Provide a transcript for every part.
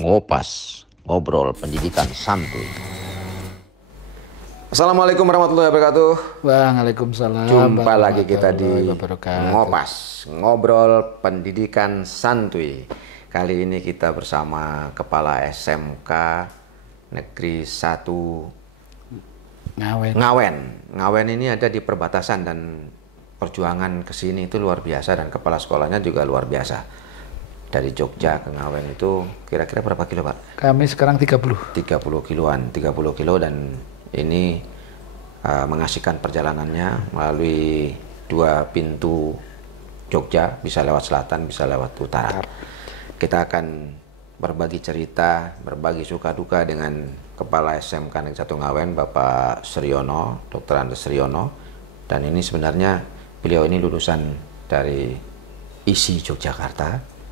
Ngopas, ngobrol pendidikan santuy. Assalamualaikum warahmatullahi wabarakatuh. Waalaikumsalam. Jumpa lagi kita di warahmatullahi wabarakatuh. Ngopas, ngobrol pendidikan santuy. Kali ini kita bersama Kepala SMK Negeri 1 Ngawen. Ngawen ini ada di perbatasan dan perjuangan ke sini itu luar biasa, dan kepala sekolahnya juga luar biasa. Dari Jogja ke Ngawen itu kira-kira berapa kilo, Pak? Kami sekarang 30. 30 kiloan, 30 kilo, dan ini mengasihkan perjalanannya melalui 2 pintu Jogja, bisa lewat selatan, bisa lewat utara. Kita akan berbagi cerita, berbagi suka duka dengan Kepala SMK Negeri 1 Ngawen, Bapak Sriono, Dr. Andes Sriono. Dan ini sebenarnya beliau ini lulusan dari ISI Yogyakarta,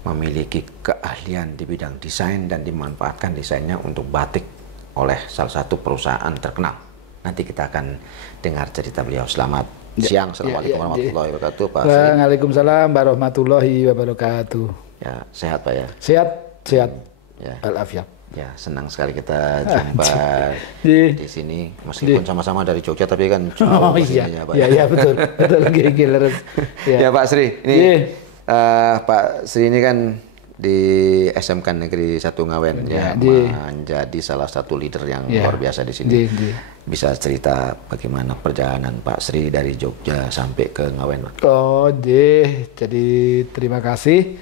memiliki keahlian di bidang desain dan dimanfaatkan desainnya untuk batik oleh salah satu perusahaan terkenal. Nanti kita akan dengar cerita beliau. Selamat siang. Assalamualaikum warahmatullahi wabarakatuh, Pak Sri. Waalaikumsalam warahmatullahi wabarakatuh. Ya, sehat Pak ya? Sehat. Ya. Walafiat. Ya, senang sekali kita jumpa di sini. Meskipun sama-sama dari Jogja, tapi kan jauh iya, Pak. Iya, betul. Betul, gila. Ya, Pak Sri, ini Pak Sri ini kan di SMK Negeri 1 Ngawen ya, menjadi salah satu leader yang luar biasa di sini. Bisa cerita bagaimana perjalanan Pak Sri dari Jogja sampai ke Ngawen, Pak? Jadi terima kasih.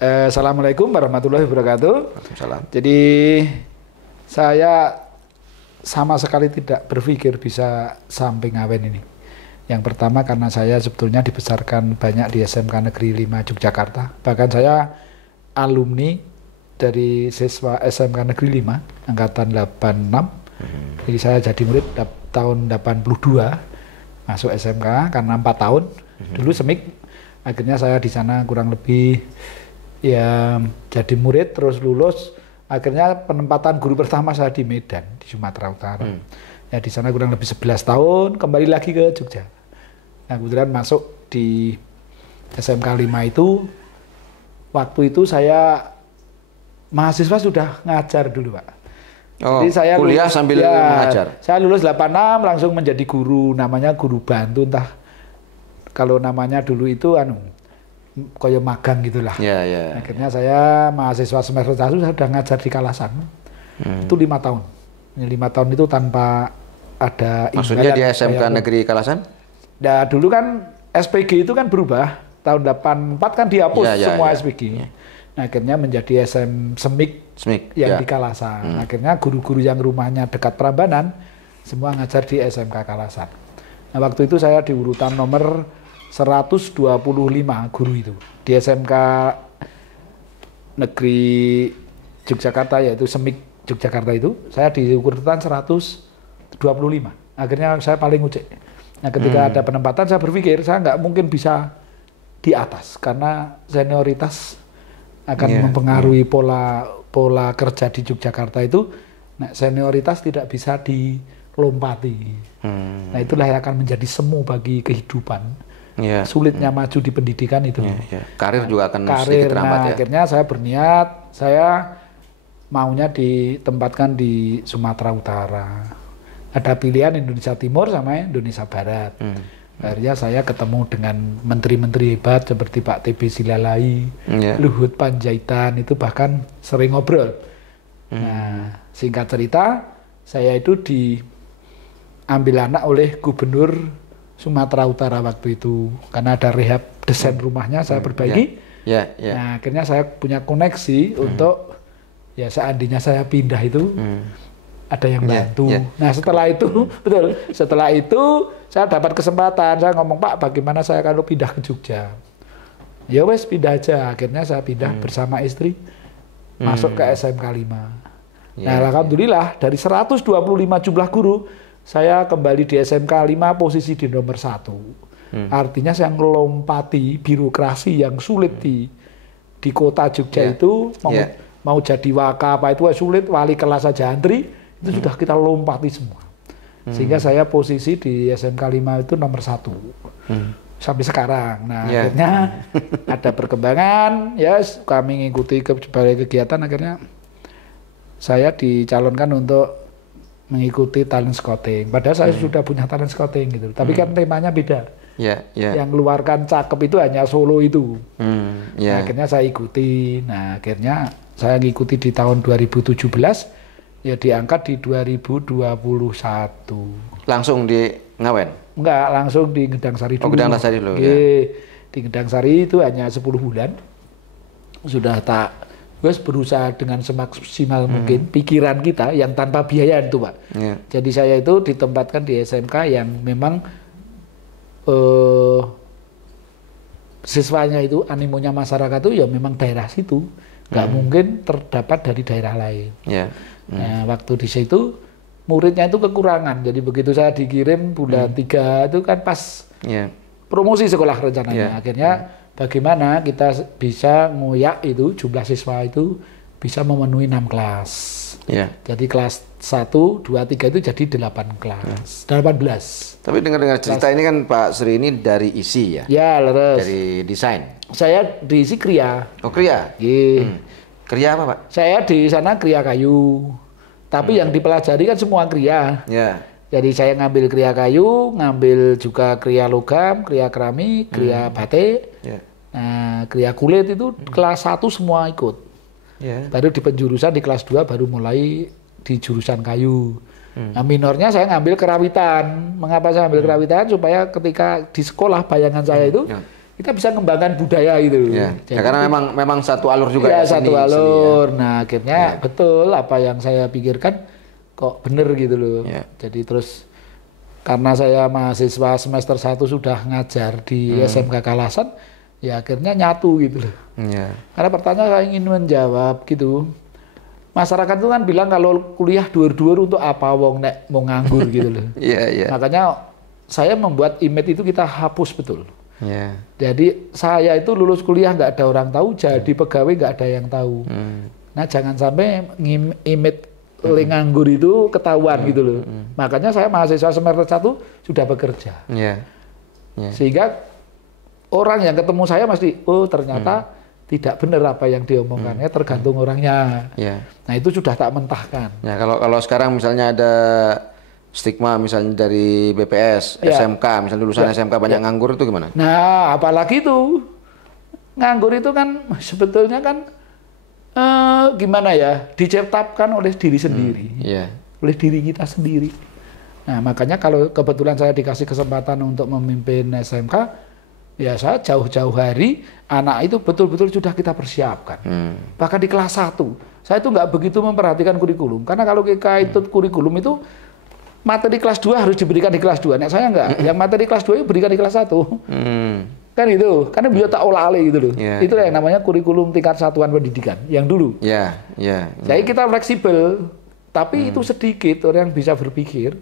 Assalamualaikum warahmatullahi wabarakatuh. Waalaikumsalam. Jadi saya sama sekali tidak berpikir bisa sampai Ngawen ini. Yang pertama karena saya sebetulnya dibesarkan banyak di SMK Negeri 5 Yogyakarta. Bahkan saya alumni dari siswa SMK Negeri 5 angkatan 86. Jadi saya jadi murid tahun 82 masuk SMK karena 4 tahun. Dulu semik. Akhirnya saya di sana kurang lebih ya jadi murid terus lulus. Akhirnya penempatan guru pertama saya di Medan, di Sumatera Utara. Ya di sana kurang lebih 11 tahun, kembali lagi ke Jogja. Nah, kebetulan masuk di SMK 5 itu, waktu itu saya mahasiswa sudah ngajar dulu, Pak. Oh, jadi saya kuliah lulus, sambil mengajar? Saya lulus 86 langsung menjadi guru, namanya guru bantu, entah kalau namanya dulu itu koyo magang gitulah. Akhirnya saya mahasiswa semester 1 saya sudah ngajar di Kalasan. Itu 5 tahun. 5 tahun itu tanpa ada imbalan. Maksudnya di SMK Negeri Kalasan? Nah, dulu kan SPG itu kan berubah. Tahun 84 kan dihapus semua SPG. Nah, akhirnya menjadi SMIK yang di Kalasan. Akhirnya guru-guru yang rumahnya dekat Prambanan semua ngajar di SMK Kalasan. Nah, waktu itu saya di urutan nomor 125 guru itu. Di SMK Negeri Yogyakarta, yaitu SMIK Yogyakarta itu, saya di urutan 125. Akhirnya saya paling ujek. Nah, ketika ada penempatan saya berpikir saya nggak mungkin bisa di atas karena senioritas akan mempengaruhi pola kerja di Yogyakarta itu. Nah, senioritas tidak bisa dilompati. Nah, itulah yang akan menjadi semu bagi kehidupan. Sulitnya maju di pendidikan itu. Karir juga akan sedikit terhambat ya. Akhirnya saya berniat, saya maunya ditempatkan di Sumatera Utara. Ada pilihan Indonesia Timur sama Indonesia Barat. Akhirnya saya ketemu dengan menteri-menteri hebat seperti Pak TB Silalai, Luhut Panjaitan, itu bahkan sering ngobrol. Nah, singkat cerita, saya itu diambil anak oleh Gubernur Sumatera Utara waktu itu. Karena ada rehab desain rumahnya, saya perbaiki. Nah, akhirnya saya punya koneksi untuk, ya seandainya saya pindah itu, ada yang bantu. Nah, setelah itu, setelah itu saya dapat kesempatan, saya ngomong, Pak, bagaimana saya kalau pindah ke Jogja? Ya wes, pindah aja. Akhirnya saya pindah bersama istri, masuk ke SMK 5. Nah, alhamdulillah dari 125 jumlah guru, saya kembali di SMK 5 posisi di nomor 1. Artinya saya ngelompati birokrasi yang sulit di kota Jogja itu, mau jadi waka apa itu sulit, wali kelas saja antri, itu sudah kita lompati semua. Sehingga saya posisi di SMK 5 itu nomor 1. sampai sekarang. Nah, akhirnya ada perkembangan, ya kami mengikuti berbagai kegiatan, akhirnya saya dicalonkan untuk mengikuti talent scouting. Padahal saya sudah punya talent scouting gitu. Tapi kan temanya beda. Yang keluarkan cakep itu hanya Solo itu. Nah, akhirnya saya ikuti. Nah, akhirnya saya ngikuti di tahun 2017, ya diangkat di 2021. Langsung di Ngawen? Enggak, langsung di Gedang Sari dulu. Oh, Gedang Sari dulu, Di Gedang Sari itu hanya 10 bulan. Sudah berusaha dengan semaksimal mungkin pikiran kita yang tanpa biaya itu, Pak. Jadi saya itu ditempatkan di SMK yang memang siswanya itu animonya masyarakat itu ya memang daerah situ, nggak mungkin terdapat dari daerah lain. Nah, waktu di situ muridnya itu kekurangan, jadi begitu saya dikirim bulan 3 itu kan pas promosi sekolah rencananya, akhirnya bagaimana kita bisa ngoyak itu jumlah siswa itu bisa memenuhi 6 kelas. Jadi kelas 1, 2, 3 itu jadi 8 kelas, 18. Tapi dengar-dengar cerita ini kan Pak Sri ini dari ISI ya? Ya, leres. Dari desain? Saya di ISI Kria. Oh, Kria? Kria apa, Pak? Saya di sana Kria kayu. Tapi yang dipelajari kan semua Kria. Jadi saya ngambil Kria kayu, ngambil juga Kria logam, Kria keramik, Kria batik. Nah, Kria kulit itu kelas 1 semua ikut. Baru di penjurusan di kelas 2 baru mulai di jurusan kayu. Nah, minornya saya ngambil kerawitan. Mengapa saya ngambil kerawitan? Supaya ketika di sekolah bayangan saya itu kita bisa mengembangkan budaya itu. Jadi, karena memang satu alur juga ya, satu alur. Nah, akhirnya betul apa yang saya pikirkan kok bener gitu loh. Jadi terus karena saya mahasiswa semester 1 sudah ngajar di SMK Kalasan, ya akhirnya nyatu gitu loh. Karena pertanyaan saya ingin menjawab gitu. Masyarakat itu kan bilang kalau kuliah dur-dur untuk apa wong nek mau nganggur gitu loh. Makanya saya membuat image itu kita hapus betul. Jadi saya itu lulus kuliah nggak ada orang tahu, jadi pegawai nggak ada yang tahu. Nah, jangan sampai image nganggur itu ketahuan gitu loh. Makanya saya mahasiswa semester 1 sudah bekerja. Sehingga orang yang ketemu saya pasti, oh ternyata tidak benar apa yang diomongkannya, tergantung orangnya. Nah, itu sudah tak mentahkan. Ya, kalau sekarang misalnya ada stigma misalnya dari BPS, SMK, misalnya lulusan SMK banyak nganggur itu gimana? Nah, apalagi itu nganggur itu kan sebetulnya kan gimana ya, diciptakan oleh diri sendiri, oleh diri kita sendiri. Nah, makanya kalau kebetulan saya dikasih kesempatan untuk memimpin SMK, ya saya jauh-jauh hari anak itu betul-betul sudah kita persiapkan. Bahkan di kelas 1, saya itu nggak begitu memperhatikan kurikulum, karena kalau kita ikut kurikulum itu materi kelas 2 harus diberikan di kelas 2. Nah, saya enggak. Yang materi kelas 2 itu berikan di kelas 1. Kan itu. Karena beliau tak olah-alih gitu loh. Itu yang namanya kurikulum tingkat satuan pendidikan yang dulu. Jadi kita fleksibel, tapi itu sedikit orang yang bisa berpikir.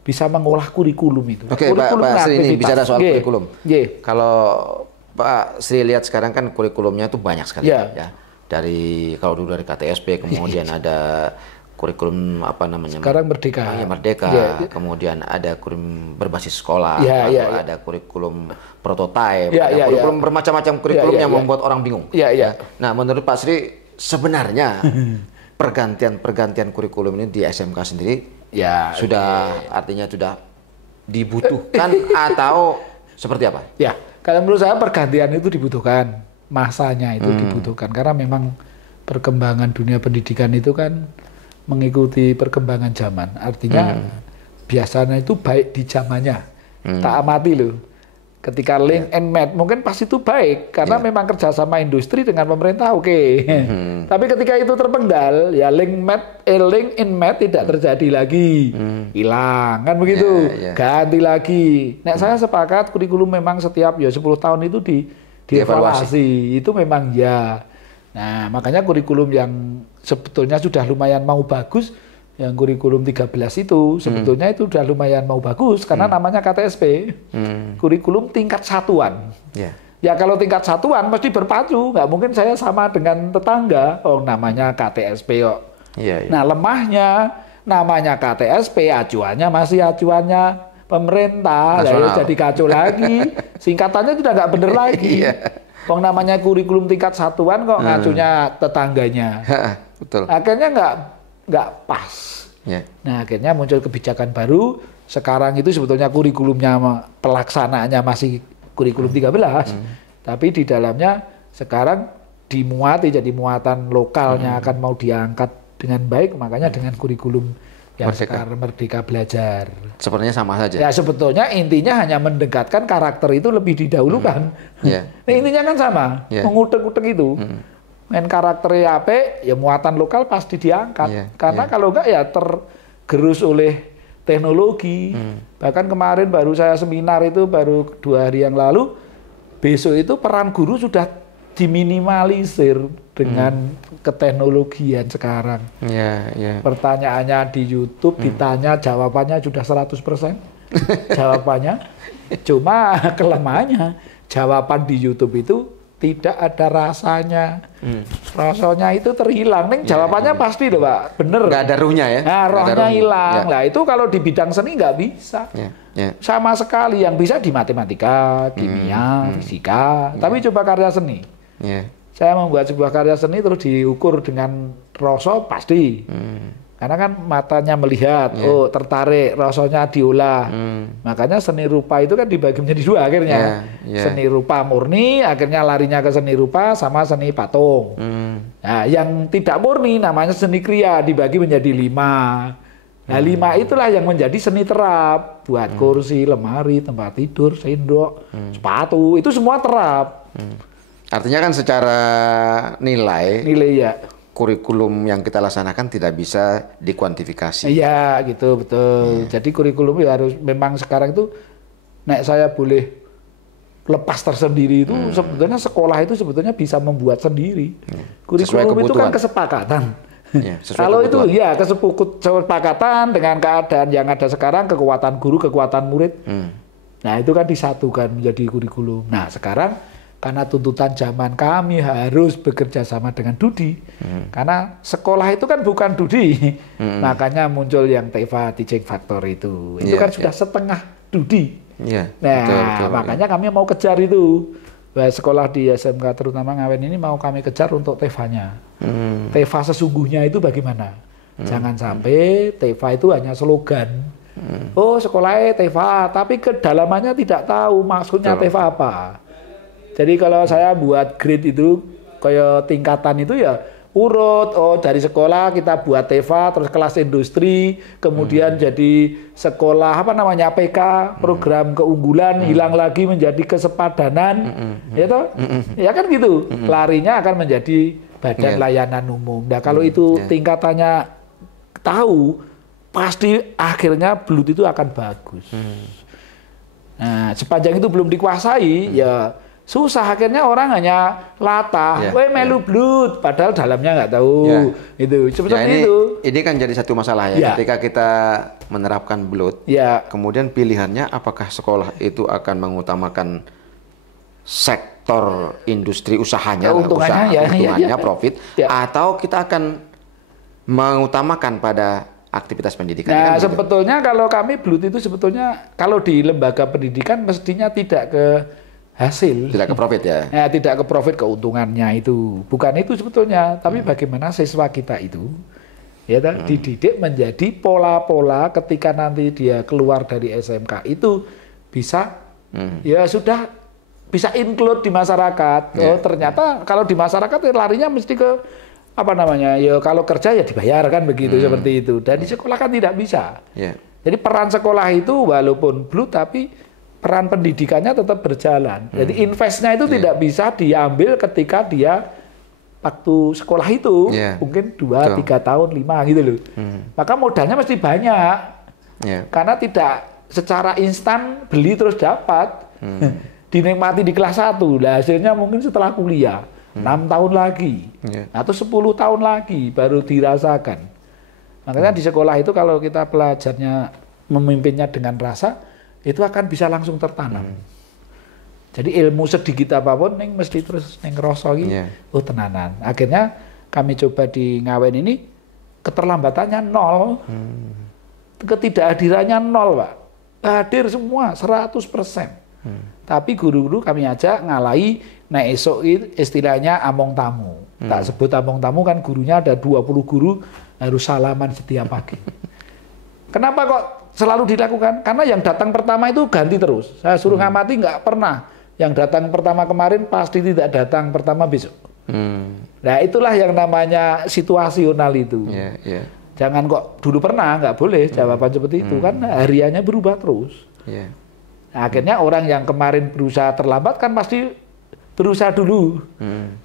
Bisa mengolah kurikulum itu. Oke, Pak Sri ini bicara soal kurikulum. Kalau Pak Sri lihat sekarang kan kurikulumnya itu banyak sekali ya. Dari kalau dulu dari KTSP, kemudian ada kurikulum apa namanya? Sekarang Merdeka. Merdeka. Kemudian ada kurikulum berbasis sekolah, ada kurikulum prototipe, ada kurikulum bermacam-macam kurikulum yang membuat orang bingung. Nah, menurut Pak Sri sebenarnya pergantian kurikulum ini di SMK sendiri sudah artinya sudah dibutuhkan atau seperti apa? Ya, kalau menurut saya pergantian itu dibutuhkan, masanya itu dibutuhkan karena memang perkembangan dunia pendidikan itu kan mengikuti perkembangan zaman. Artinya biasanya itu baik di zamannya. Tak amati loh. Ketika link and match mungkin pas itu baik karena memang kerjasama industri dengan pemerintah Tapi ketika itu terpenggal, ya link in match tidak terjadi lagi, hilang kan begitu, ganti lagi. Nah, saya sepakat kurikulum memang setiap 10 tahun itu dievaluasi. Itu memang ya. Nah, makanya kurikulum yang sebetulnya sudah lumayan mau bagus, yang kurikulum 13 itu sebetulnya itu sudah lumayan mau bagus karena namanya KTSP, kurikulum tingkat satuan. Ya kalau tingkat satuan mesti berpacu, nggak mungkin saya sama dengan tetangga. Oh, namanya KTSP kok. Nah, lemahnya namanya KTSP, acuannya masih acuannya pemerintah, lah ya jadi kacau lagi. Singkatannya sudah nggak bener lagi. Wong namanya kurikulum tingkat satuan kok ngacunya tetangganya. Betul. Akhirnya nggak pas. Nah akhirnya muncul kebijakan baru. Sekarang itu sebetulnya kurikulumnya pelaksanaannya masih kurikulum 13, tapi di dalamnya sekarang dimuati jadi muatan lokalnya akan mau diangkat dengan baik, makanya dengan kurikulum yang sekarang Merdeka Belajar. Sepertinya sama saja. Ya sebetulnya intinya hanya mendekatkan karakter itu lebih didahulukan. Nah, intinya kan sama, mengutek-utek itu. Main karakternya apa, ya muatan lokal pasti diangkat. Karena kalau enggak ya tergerus oleh teknologi. Bahkan kemarin baru saya seminar itu baru 2 hari yang lalu, besok itu peran guru sudah diminimalisir dengan keteknologian sekarang. Pertanyaannya di YouTube ditanya, jawabannya sudah 100%. Jawabannya. Cuma kelemahannya jawaban di YouTube itu tidak ada rasanya. Rasanya itu terhilang. Nih jawabannya pasti loh Pak, bener. Nggak ada ruhnya ya? Nah rohnya hilang. Nah itu kalau di bidang seni nggak bisa. Sama sekali, yang bisa di matematika, kimia, fisika. Tapi coba karya seni. Saya membuat sebuah karya seni terus diukur dengan rasa pasti. Karena kan matanya melihat, oh tertarik, rasanya diolah. Makanya seni rupa itu kan dibagi menjadi 2 akhirnya. Seni rupa murni, akhirnya larinya ke seni rupa sama seni patung. Nah, yang tidak murni namanya seni kriya, dibagi menjadi 5. Nah 5 itulah yang menjadi seni terap. Buat kursi, lemari, tempat tidur, sendok, sepatu, itu semua terap. Artinya kan secara nilai ya. Kurikulum yang kita laksanakan tidak bisa dikuantifikasi. Iya, gitu, betul. Jadi kurikulum ya harus, memang sekarang itu, nek saya boleh lepas tersendiri itu, sebetulnya sekolah itu sebetulnya bisa membuat sendiri. Kurikulum itu kan kesepakatan. Kalau itu ya kesepakatan dengan keadaan yang ada sekarang, kekuatan guru, kekuatan murid. Nah itu kan disatukan menjadi kurikulum. Nah sekarang karena tuntutan zaman kami harus bekerja sama dengan Dudi. Karena sekolah itu kan bukan Dudi. Makanya muncul yang TEVA Teaching Factor itu. Itu kan sudah setengah Dudi. Nah, betul. Makanya kami mau kejar itu. Sekolah di SMK terutama Ngawen ini mau kami kejar untuk TEVA-nya. TEVA sesungguhnya itu bagaimana? Jangan sampai TEVA itu hanya slogan. Oh, sekolahnya TEVA, tapi kedalamannya tidak tahu maksudnya TEVA apa. Jadi kalau saya buat grade itu kayak tingkatan itu ya urut, oh dari sekolah kita buat TEVA, terus kelas industri, kemudian jadi sekolah apa namanya PK, program keunggulan, hilang lagi menjadi kesepadanan, ya toh? Ya kan gitu. Larinya akan menjadi badan layanan umum. Nah kalau itu tingkatannya tahu, pasti akhirnya BLUT itu akan bagus. Nah sepanjang itu belum dikuasai, ya susah, akhirnya orang hanya latah, melu BLUT, padahal dalamnya nggak tahu. Itu seperti itu. Ini kan jadi satu masalah ketika kita menerapkan BLUT. Kemudian pilihannya apakah sekolah itu akan mengutamakan sektor industri usahanya, keuntungannya, profit, atau kita akan mengutamakan pada aktivitas pendidikan. Nah, kan sebetulnya kalau kami BLUT itu sebetulnya kalau di lembaga pendidikan mestinya tidak ke hasil, tidak ke profit tidak ke profit, keuntungannya itu bukan itu sebetulnya, tapi bagaimana siswa kita itu dididik menjadi pola-pola ketika nanti dia keluar dari SMK itu bisa ya sudah bisa include di masyarakat. Oh ternyata kalau di masyarakat larinya mesti ke apa namanya, ya kalau kerja ya dibayar kan begitu, seperti itu. Dan di sekolah kan tidak bisa. Jadi peran sekolah itu walaupun BLUT tapi peran pendidikannya tetap berjalan. Jadi investnya itu tidak bisa diambil ketika dia waktu sekolah itu, mungkin 2-3 tahun, 5 gitu loh. Maka modalnya mesti banyak. Karena tidak secara instan beli terus dapat. Dinikmati di kelas 1. Nah, hasilnya mungkin setelah kuliah 6 tahun lagi. Atau 10 tahun lagi baru dirasakan. Makanya di sekolah itu kalau kita pelajarnya memimpinnya dengan rasa, itu akan bisa langsung tertanam. Jadi ilmu sedikit apapun neng mesti terus neng ngerasa gitu. Oh tenanan. Akhirnya kami coba di Ngawen ini keterlambatannya 0. Ketidakhadirannya 0, Pak. hadir semua 100%. Tapi guru-guru kami ajak ngalahi, nah esok istilahnya among tamu. Tak sebut among tamu kan gurunya ada 20 guru harus salaman setiap pagi. Kenapa kok selalu dilakukan? Karena yang datang pertama itu ganti terus. Saya suruh ngamati nggak pernah. Yang datang pertama kemarin pasti tidak datang pertama besok. Nah itulah yang namanya situasional itu. Jangan kok dulu pernah, nggak boleh jawaban seperti itu. Kan hariannya berubah terus. Nah, akhirnya orang yang kemarin berusaha terlambat kan pasti berusaha dulu.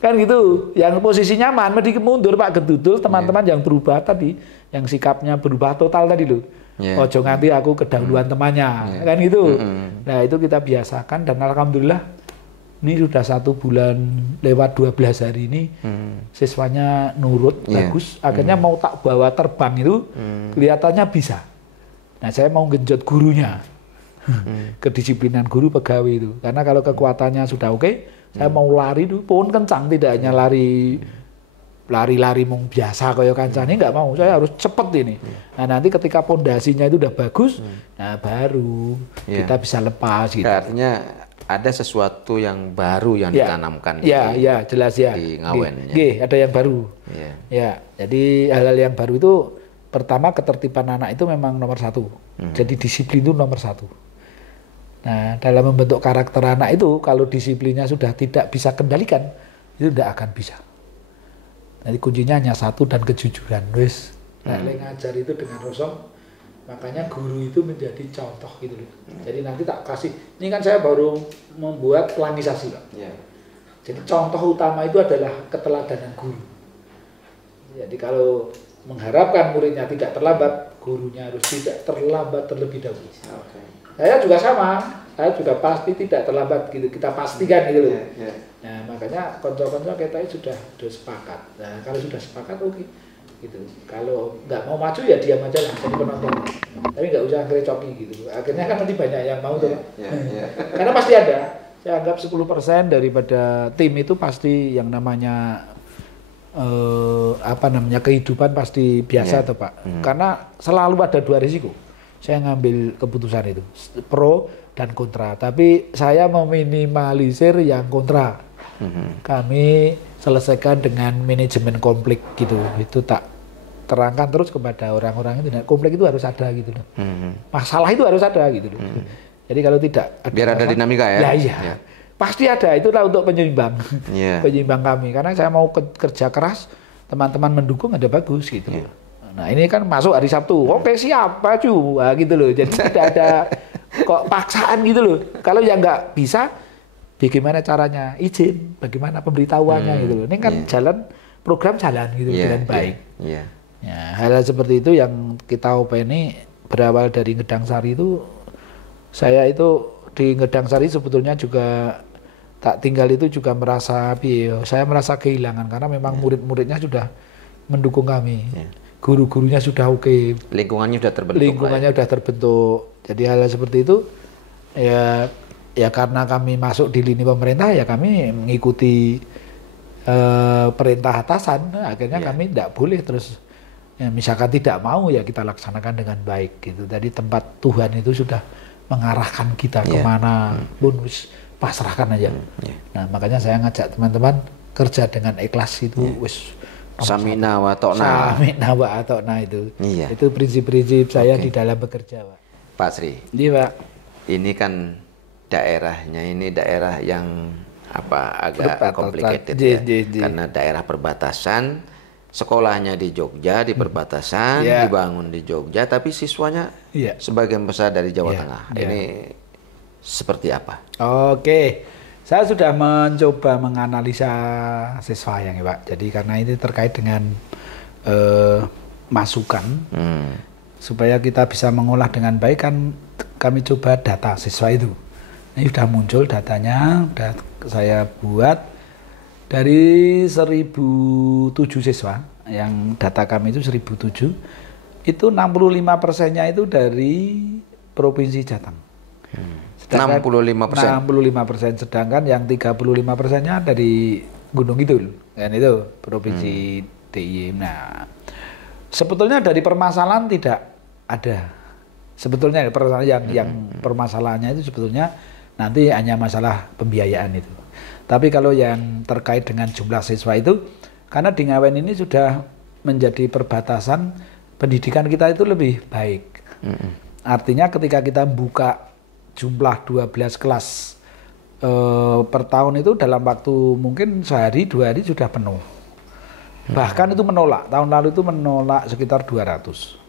Kan gitu. Yang posisi nyaman, mending mundur Pak Gendudul, teman-teman yang berubah tadi, yang sikapnya berubah total tadi loh. Ojo nganti aku kedahuluan temannya, kan gitu. Nah itu kita biasakan dan alhamdulillah ini sudah 1 bulan lewat 12 hari ini siswanya nurut, bagus. Akhirnya mau tak bawa terbang itu kelihatannya bisa. Nah saya mau genjot gurunya. Kedisiplinan guru pegawai itu, karena kalau kekuatannya sudah oke, saya mau lari itu pun kencang, tidak hanya lari mung biasa kayak kancane, nggak mau, saya harus cepet ini. Nah nanti ketika pondasinya itu udah bagus, nah baru kita bisa lepas gitu. Artinya ada sesuatu yang baru yang ditanamkan jelas di Ngawen. Ada yang baru. Ya, jadi hal-hal yang baru itu pertama ketertiban anak itu memang nomor 1. Jadi disiplin itu nomor 1. Nah, dalam membentuk karakter anak itu, kalau disiplinnya sudah tidak bisa kendalikan, itu tidak akan bisa. Jadi kuncinya hanya 1 dan kejujuran. Wis, ngajar itu dengan rosong, makanya guru itu menjadi contoh gitu loh. Jadi nanti tak kasih, ini kan saya baru membuat planisasi Pak. Jadi contoh utama itu adalah keteladanan guru. Jadi kalau mengharapkan muridnya tidak terlambat, gurunya harus tidak terlambat terlebih dahulu. Saya juga sama, saya juga pasti tidak terlambat gitu, kita pastikan gitu loh. Nah makanya konco-konco kita sudah sepakat. Nah kalau sudah sepakat oke, gitu. Kalau nggak mau maju ya diam aja lah, jadi penonton. Tapi nggak usah ngerecoki gitu. Akhirnya kan nanti banyak yang mau tuh. Karena pasti ada. Saya anggap 10% daripada tim itu pasti yang namanya kehidupan pasti biasa tuh Pak. Karena selalu ada 2 risiko. Saya ngambil keputusan itu, pro dan kontra. Tapi saya meminimalisir yang kontra. Kami selesaikan dengan manajemen konflik gitu. Itu tak terangkan terus kepada orang-orang itu. Konflik itu harus ada gitu loh. Masalah itu harus ada gitu loh. Jadi kalau tidak ada biar ada dinamika ya. Iya. Pasti ada. Itulah untuk penyeimbang. Penyeimbang kami. Karena saya mau kerja keras, teman-teman mendukung ada bagus gitu. Nah ini kan masuk hari Sabtu, oke siap, maju, gitu loh. Jadi tidak ada kok paksaan gitu loh. Kalau yang nggak bisa, bagaimana caranya, izin, bagaimana pemberitahuannya gitu loh. Ini kan program jalan gitu dengan baik. Ya, hal seperti itu yang kita openi berawal dari Ngedang Sari itu, saya itu di Ngedang Sari sebetulnya juga tak tinggal itu juga merasa, saya merasa kehilangan karena memang murid-muridnya sudah mendukung kami. Guru-gurunya sudah oke, lingkungannya sudah terbentuk. Jadi hal seperti itu ya karena kami masuk di lini pemerintah ya kami mengikuti perintah atasan. Akhirnya kami tidak boleh terus misalkan tidak mau ya kita laksanakan dengan baik gitu. Jadi tempat Tuhan itu sudah mengarahkan kita kemana pun pasrahkan aja. Nah makanya saya ngajak teman-teman kerja dengan ikhlas itu Samina wa ta'na. Samina wa ta'na itu. Itu prinsip-prinsip saya di dalam bekerja, Pak. Pak Sri. Iya, Pak. Ini kan daerahnya ini daerah yang agak complicated ya. Karena daerah perbatasan, sekolahnya di Jogja, di perbatasan, dibangun di Jogja, tapi siswanya sebagian besar dari Jawa Tengah. Ini seperti apa? Oke. Saya sudah mencoba menganalisa siswa yang Pak. Jadi karena ini terkait dengan masukan supaya kita bisa mengolah dengan baik kan kami coba data siswa itu. Ini sudah muncul datanya, sudah saya buat dari 1.007 siswa yang data kami itu 1.007 itu 65%-nya itu dari Provinsi Jateng. 65%, sedangkan yang 35%-nya dari Gunung Kidul, kan itu Provinsi DIY. Nah, sebetulnya dari permasalahan tidak ada Sebetulnya permasalahannya itu sebetulnya nanti hanya masalah pembiayaan itu. Tapi kalau yang terkait dengan jumlah siswa itu, karena di Ngawen ini sudah menjadi perbatasan pendidikan kita itu lebih baik. Artinya ketika kita buka jumlah 12 kelas per tahun itu dalam waktu mungkin sehari 2 hari sudah penuh. Bahkan itu menolak, tahun lalu itu menolak sekitar 200.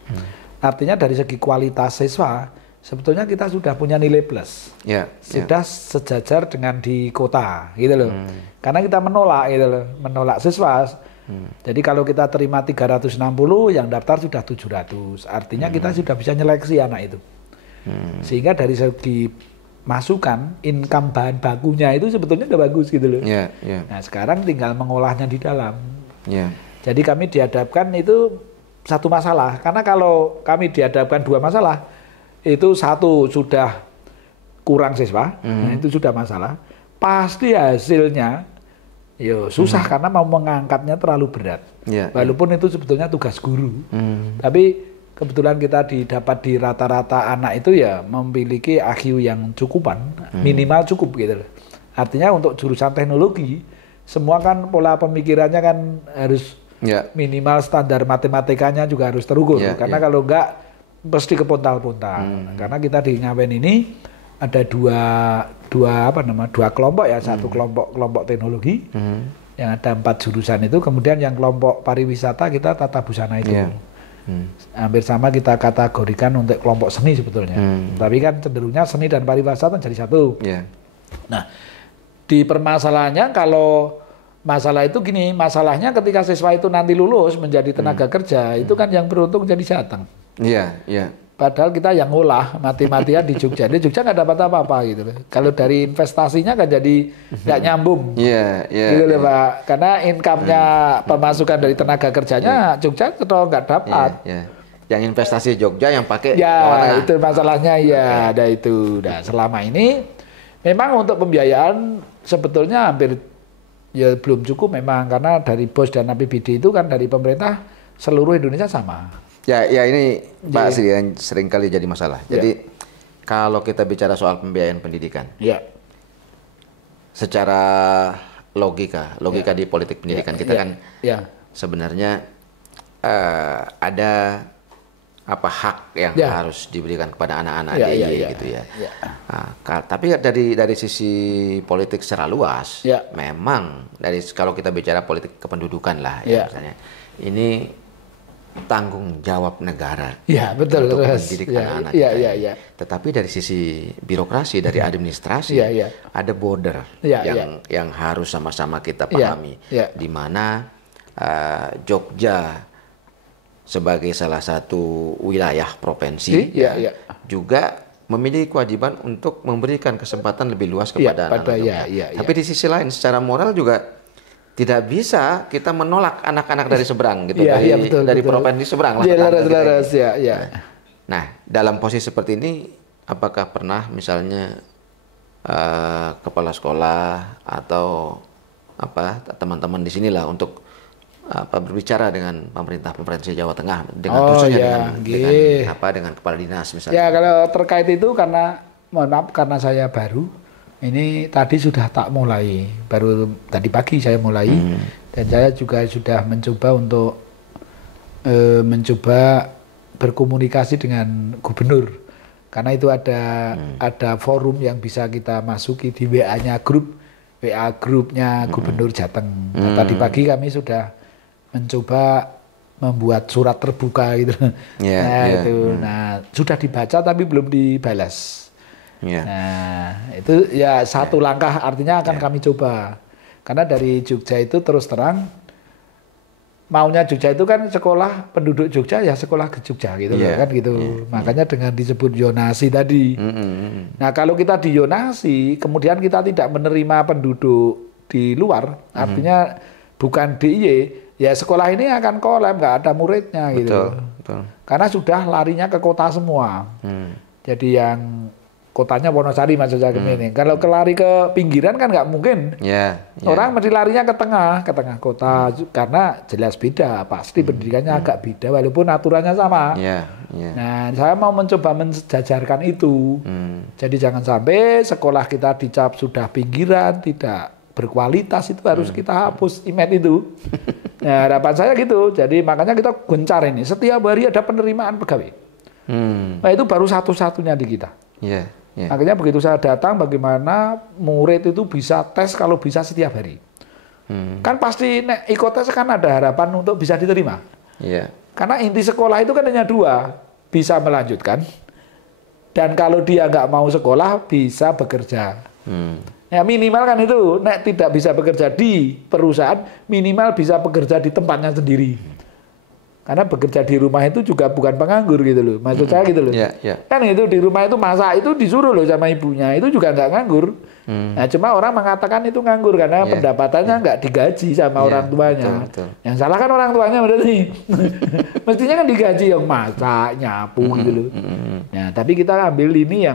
Artinya dari segi kualitas siswa sebetulnya kita sudah punya nilai plus, sudah sejajar dengan di kota, gitu loh. Karena kita menolak, gitu loh, menolak siswa. Jadi kalau kita terima 360, yang daftar sudah 700. Artinya kita sudah bisa nyeleksi anak itu. Sehingga dari segi masukan, income bahan bakunya itu sebetulnya udah bagus, gitu loh. Nah sekarang tinggal mengolahnya di dalam. Jadi kami dihadapkan itu satu masalah. Karena kalau kami dihadapkan 2 masalah, itu satu sudah kurang siswa, nah itu sudah masalah. Pasti hasilnya susah karena mau mengangkatnya terlalu berat. Walaupun itu sebetulnya tugas guru. Tapi kebetulan kita didapat di rata-rata anak itu ya memiliki IQ yang cukupan, minimal cukup gitu. Artinya untuk jurusan teknologi, semua kan pola pemikirannya kan harus minimal standar matematikanya juga harus terukur. Karena kalau enggak pasti kepontal-pontal. Karena kita di Ngawen ini ada dua kelompok ya, satu kelompok teknologi yang ada 4 jurusan itu, kemudian yang kelompok pariwisata kita tata busana itu. Hampir sama kita kategorikan untuk kelompok seni sebetulnya. Tapi kan cenderungnya seni dan pariwisata jadi satu. Nah, di permasalahannya kalau masalah itu gini, masalahnya ketika siswa itu nanti lulus menjadi tenaga kerja, itu kan yang beruntung jadi Jateng. Padahal kita yang ngolah mati-matian di Jogja. Di Jogja nggak dapat apa-apa gitu loh. Kalau dari investasinya kan jadi nggak nyambung. Gitu loh Pak. Karena income-nya pemasukan dari tenaga kerjanya Jogja terus nggak dapat. Yang investasi Jogja yang pakai Jawa Tengah. Itu masalahnya ada itu. Nah, selama ini memang untuk pembiayaan sebetulnya hampir belum cukup memang, karena dari BOS dan APBD itu kan dari pemerintah seluruh Indonesia sama. Ya ini Pak Asri yang sering kali jadi masalah. Jadi kalau kita bicara soal pembiayaan pendidikan, secara logika di politik pendidikan kita kan sebenarnya ada hak yang harus diberikan kepada anak-anak DIY gitu ya. Nah, tapi dari sisi politik secara luas, memang kalau kita bicara politik kependudukan lah, misalnya ini tanggung jawab negara betul, untuk mendidik anak-anak kita. Tetapi dari sisi birokrasi, dari administrasi, ada border yang harus sama-sama kita pahami, di mana Jogja sebagai salah satu wilayah provinsi juga memiliki kewajiban untuk memberikan kesempatan lebih luas kepada anak-anak. Tapi di sisi lain secara moral juga tidak bisa kita menolak anak-anak dari seberang gitu, dari provinsi seberang. Nah, dalam posisi seperti ini, apakah pernah misalnya kepala sekolah atau teman-teman di sinilah untuk berbicara dengan pemerintah provinsi Jawa Tengah dengan dengan kepala dinas misalnya? Kalau terkait itu karena mohon maaf karena saya baru. Ini tadi sudah tak mulai, baru tadi pagi saya mulai, dan saya juga sudah mencoba untuk berkomunikasi dengan gubernur, karena itu ada forum yang bisa kita masuki di WA-nya grupnya Gubernur Jateng. Nah, tadi pagi kami sudah mencoba membuat surat terbuka gitu. Nah sudah dibaca tapi belum dibalas. Nah, itu satu langkah artinya akan kami coba. Karena dari Jogja itu terus terang maunya Jogja itu kan sekolah penduduk Jogja sekolah ke Jogja gitu kan gitu. Makanya dengan disebut zonasi tadi. Nah, kalau kita dionasi kemudian kita tidak menerima penduduk di luar, artinya bukan DIY, sekolah ini akan kolab, nggak ada muridnya gitu. Betul. Karena sudah larinya ke kota semua. Jadi yang kotanya Wonosari maksud saya ini. Kalau lari ke pinggiran kan nggak mungkin. Orang mesti larinya ke tengah kota karena jelas beda. Pasti pendidikannya agak beda walaupun aturannya sama. Yeah. Nah, saya mau mencoba mensejajarkan itu. Jadi jangan sampai sekolah kita dicap sudah pinggiran, tidak berkualitas, itu harus kita hapus image itu. Nah, harapan saya gitu. Jadi makanya kita gencar ini. Setiap hari ada penerimaan pegawai. Nah, itu baru satu-satunya di kita. Yeah. Yeah. Makanya begitu saya datang, bagaimana murid itu bisa tes kalau bisa setiap hari. Kan pasti ikut tes kan ada harapan untuk bisa diterima. Yeah. Karena inti sekolah itu kan hanya dua, bisa melanjutkan, dan kalau dia nggak mau sekolah bisa bekerja. Ya minimal kan itu, nek tidak bisa bekerja di perusahaan, minimal bisa bekerja di tempatnya sendiri. Karena bekerja di rumah itu juga bukan penganggur gitu loh, maksud saya gitu loh. Kan itu di rumah itu masak itu disuruh loh sama ibunya, itu juga nggak nganggur. Nah cuma orang mengatakan itu nganggur karena pendapatannya nggak digaji sama orang tuanya. Betul. Yang salah kan orang tuanya berarti. Mestinya kan digaji yang masak, nyapu gitu loh. Nah tapi kita ambil ini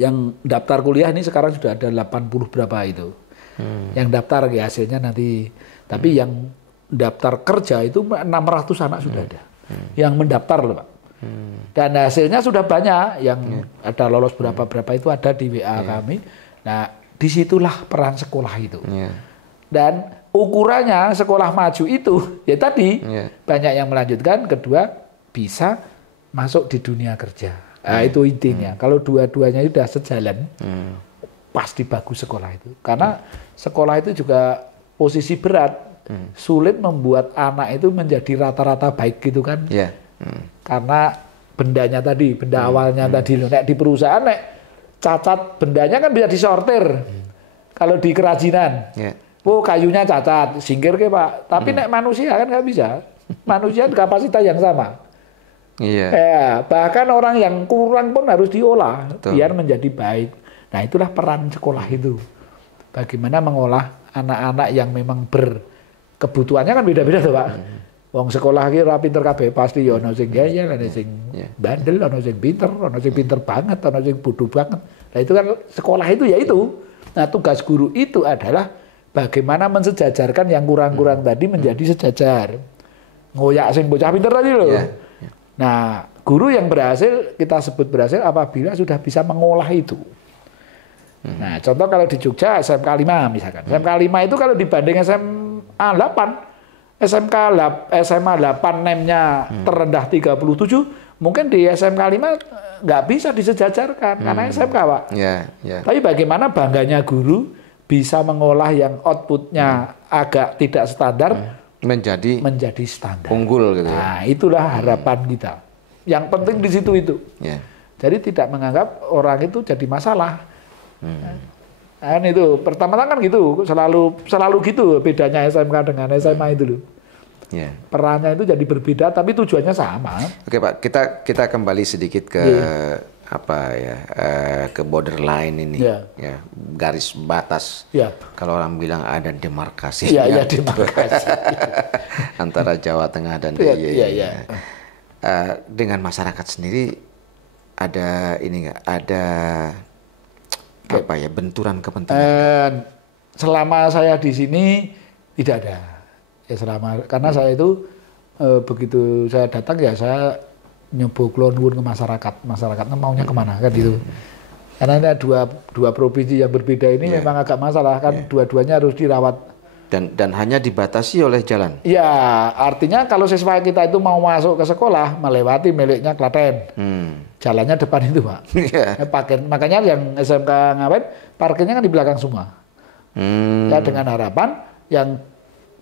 yang daftar kuliah ini sekarang sudah ada 80 berapa itu. Yang daftar ya hasilnya nanti. Tapi yang daftar kerja itu 600 anak sudah ada. Yang mendaftar loh Pak. Dan hasilnya sudah banyak. Yang ada lolos berapa-berapa itu ada di WA kami. Nah disitulah peran sekolah itu. Dan ukurannya sekolah maju itu ya tadi banyak yang melanjutkan. Kedua bisa masuk di dunia kerja. Nah, itu intinya. Kalau dua-duanya sudah sejalan, pasti bagus sekolah itu. Karena sekolah itu juga posisi berat. Sulit membuat anak itu menjadi rata-rata baik gitu kan. Karena bendanya tadi, benda awalnya tadi. Nek di perusahaan, nek cacat bendanya kan bisa disortir. Kalau di kerajinan, oh kayunya cacat, singkir ke Pak. Tapi nek manusia kan nggak bisa. Manusia kapasitas yang sama. Ya, bahkan orang yang kurang pun harus diolah biar menjadi baik. Nah itulah peran sekolah itu. Bagaimana mengolah anak-anak yang memang kebutuhannya kan beda-beda tuh Pak. Wong sekolah ki ora pinter kabeh pasti ya ana sing gaya, ana sing bandel, ana sing pinter banget, ana sing bodoh banget. Nah itu kan sekolah itu ya itu. Nah tugas guru itu adalah bagaimana mensejajarkan yang kurang-kurang tadi menjadi sejajar. Ngoyak sing bocah pinter tadi loh. Nah, guru yang berhasil kita sebut berhasil apabila sudah bisa mengolah itu. Nah, contoh kalau di Jogja SMK 5 misalkan. SMK 5 itu kalau dibanding SMA 8, SMA 8 NEM-nya terendah 37, mungkin di SMK 5 nggak bisa disejajarkan karena SMK, Pak. Tapi bagaimana bangganya guru bisa mengolah yang outputnya agak tidak standar menjadi standar. Unggul gitu ya. Nah, itulah harapan kita. Yang penting di situ itu. Jadi tidak menganggap orang itu jadi masalah. Nah, itu pertama-tama kan gitu, selalu gitu bedanya SMK dengan SMA itu loh. Perannya itu jadi berbeda tapi tujuannya sama. Oke Pak, kita kembali sedikit ke ke borderline ini, ya garis batas. Kalau orang bilang ada demarkasi, demarkasi antara Jawa Tengah dan DIY. Dengan masyarakat sendiri ada ini nggak? Ada benturan kepentingan? Selama saya di sini tidak ada. Ya karena saya itu begitu saya datang ya saya nyoba klonwun ke masyarakatnya maunya kemana kan gitu. Karena ini dua provinsi yang berbeda ini memang agak masalah kan, dua-duanya harus dirawat. Dan hanya dibatasi oleh jalan. Ya, artinya kalau siswa kita itu mau masuk ke sekolah melewati miliknya Klaten, jalannya depan itu Pak. Makanya yang SMK Ngawen parkirnya kan di belakang semua. Ya dengan harapan yang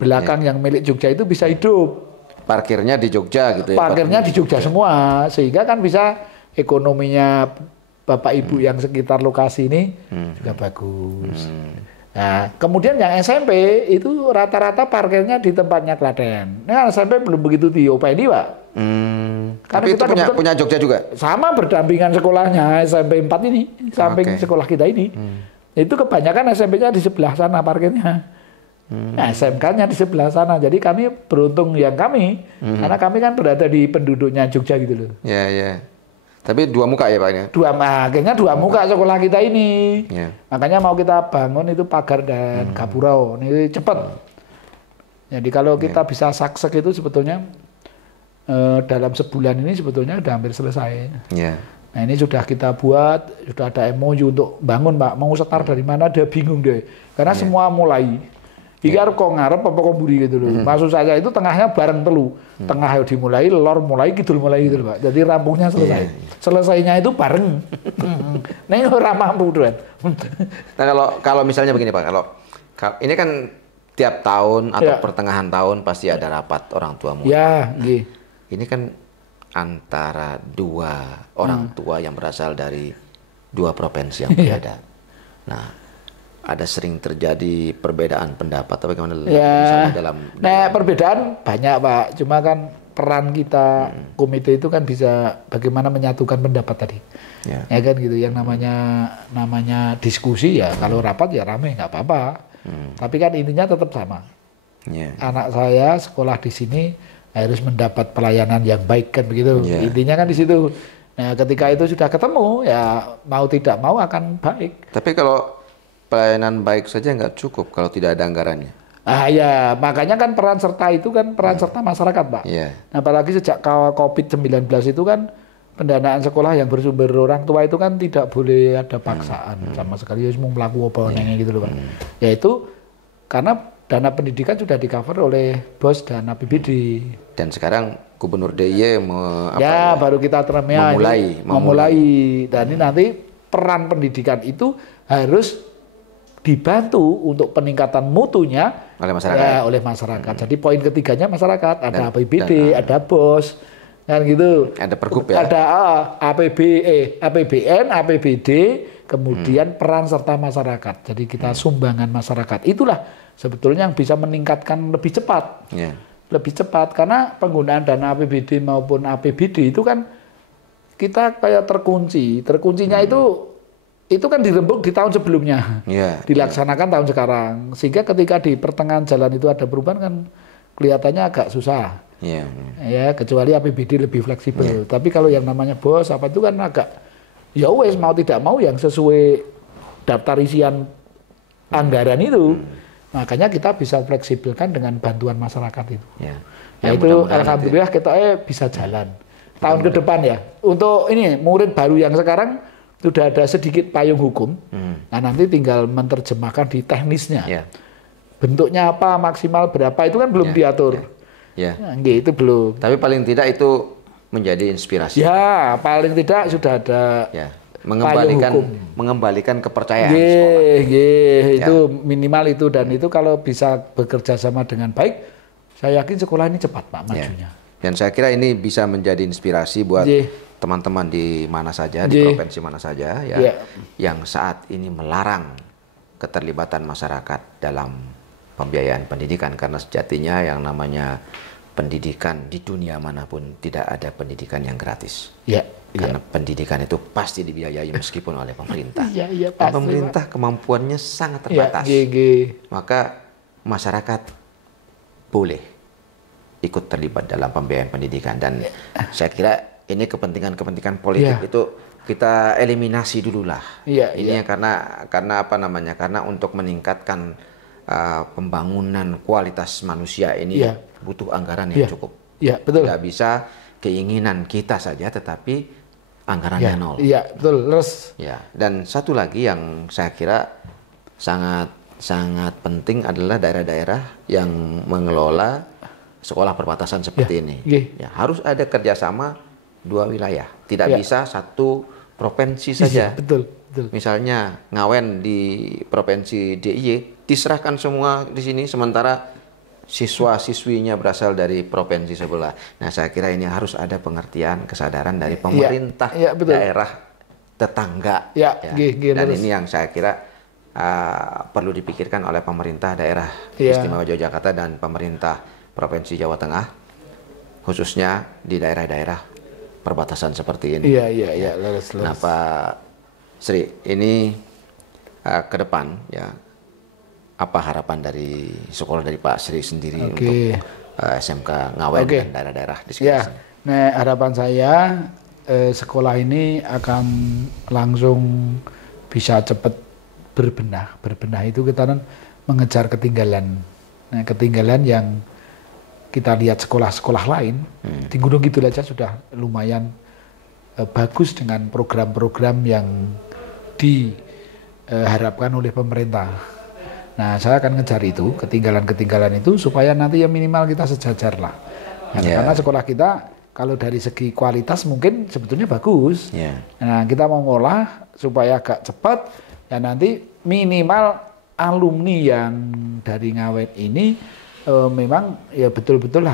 belakang yang milik Jogja itu bisa hidup. Parkirnya di Jogja gitu ya? Parkirnya di Jogja semua, sehingga kan bisa ekonominya Bapak Ibu yang sekitar lokasi ini juga bagus. Nah, kemudian yang SMP itu rata-rata parkirnya di tempatnya Klaten. Nah, SMP belum begitu diopeni, Pak. Tapi itu punya Jogja juga? Sama berdampingan sekolahnya SMP 4 ini, samping sekolah kita ini. Itu kebanyakan SMP-nya di sebelah sana parkirnya. Nah, SMK-nya di sebelah sana. Jadi kami beruntung yang karena kami kan berada di penduduknya Jogja gitu loh. Tapi dua muka ya Pak ini? Akhirnya dua muka sekolah kita ini. Makanya mau kita bangun itu pagar dan gapura. Ini cepat. Jadi kalau kita bisa saksek itu sebetulnya dalam sebulan ini sebetulnya sudah hampir selesai. Ya. Nah ini sudah kita buat, sudah ada MOU untuk bangun Pak, mau start dari mana dia bingung deh, karena semua mulai. Iki arep kok ngarep apa kok mburi gitu loh. Maksud saya itu tengahnya bareng telu. Tengah dimulai, lor mulai, kidul mulai gitu loh Pak. Jadi rampungnya selesai. Selesainya itu bareng. Nah ini ora mampu tuan. Nah kalau misalnya begini Pak, kalau ini kan tiap tahun atau pertengahan tahun pasti ada rapat orang tua murid. Ya, nggih. Ini kan antara dua orang tua yang berasal dari dua provinsi yang berbeda. Nah, ada sering terjadi perbedaan pendapat atau bagaimana misalnya dalam perbedaan banyak Pak, cuma kan peran kita komite itu kan bisa bagaimana menyatukan pendapat tadi. Ya kan gitu, yang namanya diskusi ya kalau rapat ya rame nggak apa-apa. Tapi kan intinya tetap sama. Anak saya sekolah di sini harus mendapat pelayanan yang baik kan begitu. Intinya kan di situ. Nah, ketika itu sudah ketemu ya mau tidak mau akan baik. Tapi kalau pelayanan baik saja nggak cukup kalau tidak ada anggarannya. Ya, makanya kan peran serta itu kan peran serta masyarakat, Pak. Nah, apalagi sejak COVID-19 itu kan pendanaan sekolah yang bersumber orang tua itu kan tidak boleh ada paksaan sama sekali, harus melakukan apa gitu loh, Pak. Yaitu karena dana pendidikan sudah di-cover oleh BOS dan APBD. Dan sekarang Gubernur DIY baru kita memulai. Dan ini nanti peran pendidikan itu harus dibantu untuk peningkatan mutunya oleh masyarakat. Jadi poin ketiganya masyarakat, ada APBD, ada BOS, kan gitu. Ada pergub ya. Ada APBN, APBD, kemudian peran serta masyarakat. Jadi kita sumbangan masyarakat. Itulah sebetulnya yang bisa meningkatkan lebih cepat. Lebih cepat karena penggunaan dana APBD maupun APBD itu kan kita kayak terkunci. Terkuncinya itu kan dirembuk di tahun sebelumnya, dilaksanakan tahun sekarang, sehingga ketika di pertengahan jalan itu ada perubahan kan kelihatannya agak susah, ya kecuali APBD lebih fleksibel. Tapi kalau yang namanya BOS apa itu kan agak, ya wes mau tidak mau yang sesuai daftar isian anggaran itu, makanya kita bisa fleksibelkan dengan bantuan masyarakat itu. Ya itu alhamdulillah kita bisa jalan tahun ke depan ya. Untuk ini murid baru yang sekarang sudah ada sedikit payung hukum, nah nanti tinggal menerjemahkan di teknisnya. Bentuknya apa, maksimal berapa itu kan belum diatur. Nah, itu belum. Tapi paling tidak itu menjadi inspirasi. Ya, paling tidak sudah ada mengembalikan kepercayaan sekolah. Itu minimal itu, dan itu kalau bisa bekerja sama dengan baik, saya yakin sekolah ini cepat Pak majunya. Dan saya kira ini bisa menjadi inspirasi buat teman-teman di mana saja, di provinsi mana saja yang saat ini melarang keterlibatan masyarakat dalam pembiayaan pendidikan, karena sejatinya yang namanya pendidikan di dunia manapun tidak ada pendidikan yang gratis. Karena pendidikan itu pasti dibiayai meskipun oleh pemerintah. Dan pemerintah kemampuannya sangat terbatas. Maka masyarakat boleh ikut terlibat dalam pembiayaan pendidikan, dan saya kira ini kepentingan politik itu kita eliminasi dulu lah. Ini karena apa namanya? Karena untuk meningkatkan pembangunan kualitas manusia ini butuh anggaran yang cukup. Betul. Tidak bisa keinginan kita saja, tetapi anggarannya nol. Betul. Dan satu lagi yang saya kira sangat penting adalah daerah-daerah yang mengelola sekolah perbatasan seperti ini. Harus ada kerjasama dua wilayah, tidak bisa satu provinsi saja. Betul. Misalnya Ngawen di provinsi DIY diserahkan semua di sini, sementara siswa-siswinya berasal dari provinsi sebelah. Nah, saya kira ini harus ada pengertian, kesadaran dari pemerintah daerah tetangga. Dan ini yang saya kira perlu dipikirkan oleh pemerintah daerah Istimewa Yogyakarta dan pemerintah Provinsi Jawa Tengah, khususnya di daerah-daerah perbatasan seperti ini. Lurus. Nah, Pak Sri, ini ke depan ya, apa harapan dari sekolah dari Pak Sri sendiri untuk SMK Ngawen dan daerah-daerah di sekitar sini? Nah, harapan saya sekolah ini akan langsung bisa cepat berbenah. Berbenah itu kita kan mengejar ketinggalan. Nah, ketinggalan yang kita lihat sekolah-sekolah lain di Gunung Kidul aja sudah lumayan bagus dengan program-program yang diharapkan oleh pemerintah. Nah, saya akan ngejar itu, ketinggalan-ketinggalan itu supaya nanti ya minimal kita sejajar lah. Karena sekolah kita kalau dari segi kualitas mungkin sebetulnya bagus. Nah, kita mau ngolah supaya agak cepat, ya nanti minimal alumni yang dari Ngawen ini memang ya betul-betul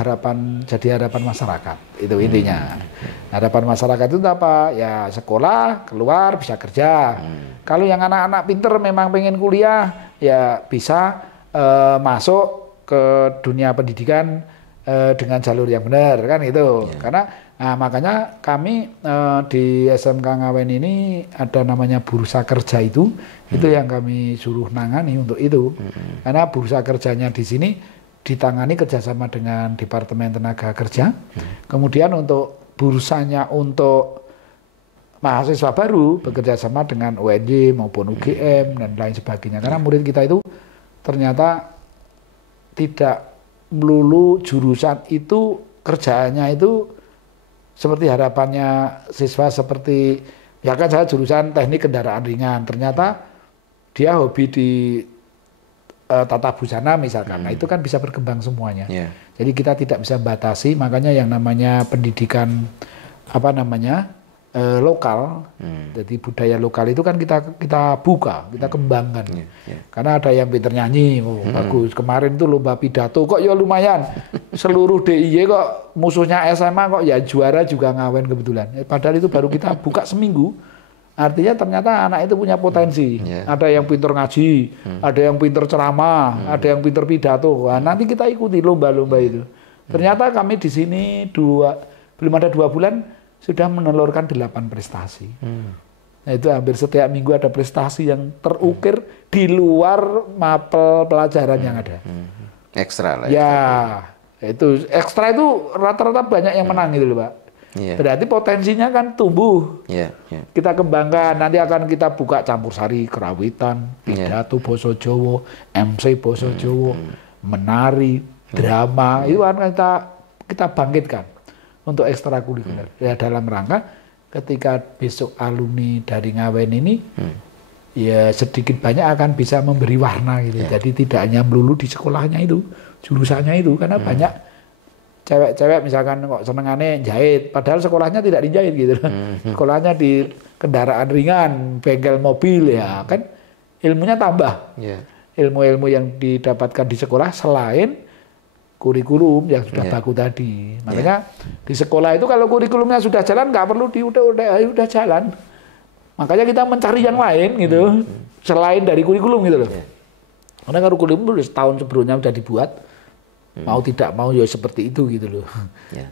jadi harapan masyarakat. Itu intinya. Harapan masyarakat itu apa? Ya sekolah, keluar, bisa kerja. Kalau yang anak-anak pinter memang pengen kuliah, ya bisa masuk ke dunia pendidikan dengan jalur yang benar, kan itu. Karena makanya kami di SMK Ngawen ini ada namanya bursa kerja itu yang kami suruh nangani untuk itu. Karena bursa kerjanya di sini ditangani kerjasama dengan Departemen Tenaga Kerja. Kemudian untuk bursanya untuk mahasiswa baru bekerja sama dengan UNJ maupun UGM dan lain sebagainya. Karena murid kita itu ternyata tidak melulu jurusan itu kerjaannya itu seperti harapannya siswa seperti ya kan saya jurusan teknik kendaraan ringan, ternyata dia hobi di tata busana misalkan. Nah itu kan bisa berkembang semuanya. Jadi kita tidak bisa batasi, makanya yang namanya pendidikan lokal, jadi budaya lokal itu kan kita buka, kita kembangkan. Karena ada yang pinter nyanyi, bagus. Kemarin tuh lomba pidato kok ya lumayan. Seluruh DIY kok musuhnya SMA kok ya juara juga Ngawen kebetulan. Padahal itu baru kita buka seminggu. Artinya ternyata anak itu punya potensi. Ada yang pinter ngaji, ada yang pinter ceramah, ada yang pinter pidato. Nah, nanti kita ikuti lomba-lomba itu. Ternyata kami di sini belum ada 2 bulan sudah menelurkan 8 prestasi. Nah, itu hampir setiap minggu ada prestasi yang terukir di luar mapel pelajaran yang ada. Ekstra lah. Ya, itu ekstra itu rata-rata banyak yang menang gitu loh, Pak. Berarti potensinya kan tumbuh. Kita kembangkan, nanti akan kita buka campur sari kerawitan, pidato basa Jawa, MC basa Jawa, menari, drama, itu akan kita bangkitkan untuk ekstrakurikuler. Ya dalam rangka ketika besok alumni dari Ngawen ini ya sedikit banyak akan bisa memberi warna gitu. Jadi tidak hanya melulu di sekolahnya itu, jurusannya itu, karena banyak cewek-cewek misalkan kok senengannya jahit, padahal sekolahnya tidak dijahit gitu. Sekolahnya di kendaraan ringan, bengkel mobil, ya kan ilmunya tambah. Ilmu-ilmu yang didapatkan di sekolah selain kurikulum yang sudah baku tadi. Makanya di sekolah itu kalau kurikulumnya sudah jalan nggak perlu udah jalan. Makanya kita mencari yang lain gitu, selain dari kurikulum gitu loh. Karena kurikulum itu setahun sebelumnya sudah dibuat. Mau tidak mau ya seperti itu gitu loh.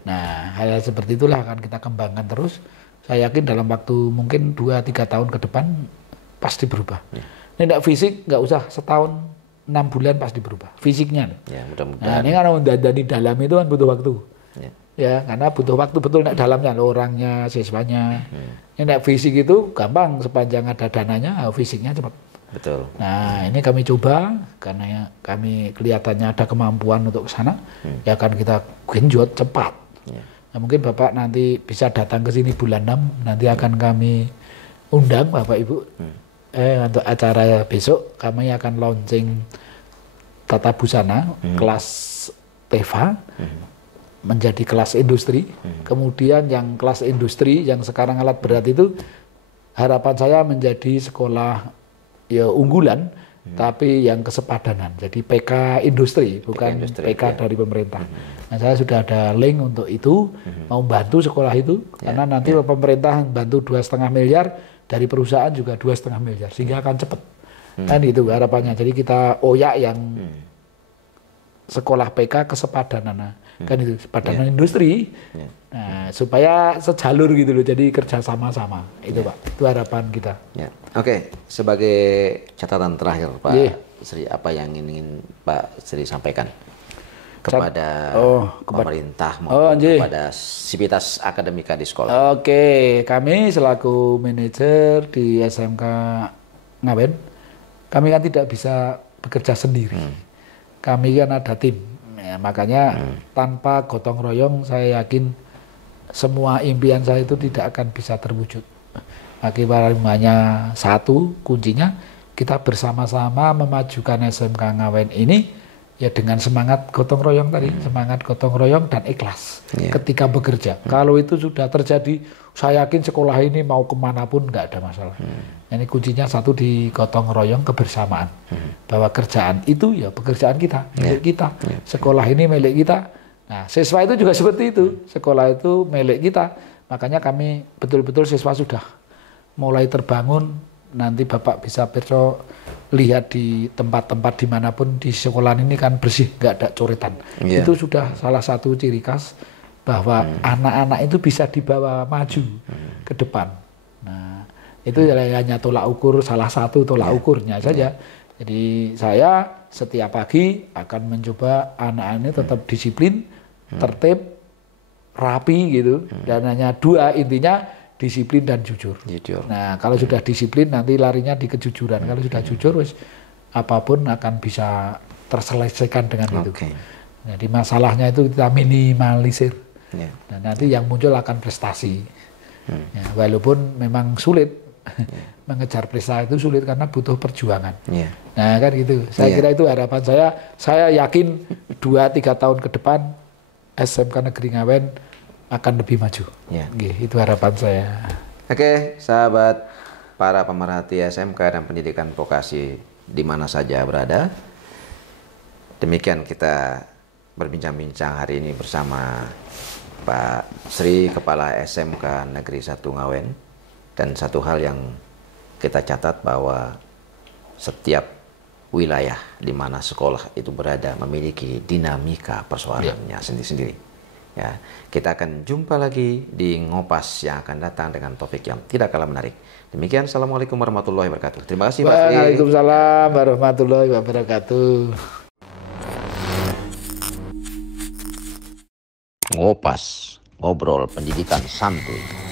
Nah, hal seperti itulah akan kita kembangkan terus. Saya yakin dalam waktu mungkin 2-3 tahun ke depan pasti berubah. Ini enggak fisik, nggak usah setahun 6 bulan pasti berubah fisiknya. Mudah-mudahan. Nah, ini kan dari dalam itu kan butuh waktu. Ya, karena butuh waktu betul nek dalamnya orangnya, siswanya. Ini nek fisik itu gampang sepanjang ada dananya, fisiknya cepat. Betul. Nah, ini kami coba karena kami kelihatannya ada kemampuan untuk ke sana, ya akan kita genjot cepat. Nah, mungkin Bapak nanti bisa datang ke sini bulan 6, nanti akan kami undang Bapak Ibu. Untuk acara besok kami akan launching tata busana kelas TEVA menjadi kelas industri. Kemudian yang kelas industri yang sekarang alat berat itu harapan saya menjadi sekolah ya unggulan, tapi yang kesepadanan. Jadi PK industri, bukan PK dari pemerintah. Nah, saya sudah ada link untuk itu, mau bantu sekolah itu, karena nanti pemerintah bantu 2,5 miliar, dari perusahaan juga 2,5 miliar, sehingga akan cepat. Kan itu harapannya. Jadi kita oyak yang sekolah PK kesepadanan, kan itu sepadanan industri. Nah, supaya sejalur gitu loh, jadi kerja sama-sama. Itu Pak, itu harapan kita. Oke, sebagai catatan terakhir Pak Sri, apa yang ingin Pak Sri sampaikan kepada pemerintah maupun kepada Sivitas Akademika di sekolah? Oke, kami selaku manajer di SMK Ngawen, kami kan tidak bisa bekerja sendiri. Kami kan ada tim, makanya tanpa gotong royong saya yakin semua impian saya itu tidak akan bisa terwujud. Akibatnya satu, kuncinya kita bersama-sama memajukan SMK Ngawen ini ya dengan semangat gotong royong tadi, semangat gotong royong dan ikhlas ketika bekerja. Kalau itu sudah terjadi, saya yakin sekolah ini mau kemanapun nggak ada masalah. Ini kuncinya satu di gotong royong kebersamaan, bahwa kerjaan itu ya pekerjaan kita, milik kita. Sekolah ini milik kita. Nah, siswa itu juga seperti itu. Sekolah itu milik kita. Makanya kami betul-betul siswa sudah mulai terbangun. Nanti Bapak bisa besok lihat di tempat-tempat dimanapun di sekolah ini kan bersih, nggak ada coretan. Itu sudah salah satu ciri khas bahwa anak-anak itu bisa dibawa maju ke depan. Nah, itu hanya tolak ukur, salah satu tolak ukurnya saja. Jadi saya setiap pagi akan mencoba anak-anak ini tetap disiplin, tertib, rapi gitu. Dan hanya dua intinya, disiplin dan jujur. Nah, kalau sudah disiplin nanti larinya di kejujuran. Kalau sudah jujur, apapun akan bisa terselesaikan dengan itu. Jadi masalahnya itu kita minimalisir. Dan nanti yang muncul akan prestasi. Ya, walaupun memang sulit mengejar prestasi itu sulit karena butuh perjuangan. Nah kan gitu. Saya kira itu harapan saya. Saya yakin 2-3 tahun ke depan SMK Negeri Ngawen akan lebih maju. Itu harapan saya. Oke, sahabat para pemerhati SMK dan pendidikan vokasi di mana saja berada. Demikian kita berbincang-bincang hari ini bersama Pak Sri, Kepala SMK Negeri 1 Ngawen. Dan satu hal yang kita catat bahwa setiap wilayah di mana sekolah itu berada memiliki dinamika persoalannya sendiri-sendiri. Ya, kita akan jumpa lagi di Ngopas yang akan datang dengan topik yang tidak kalah menarik. Demikian, Assalamualaikum warahmatullahi wabarakatuh. Terima kasih, Pak Sri. Waalaikumsalam warahmatullahi wabarakatuh. Ngopas, ngobrol pendidikan santuy.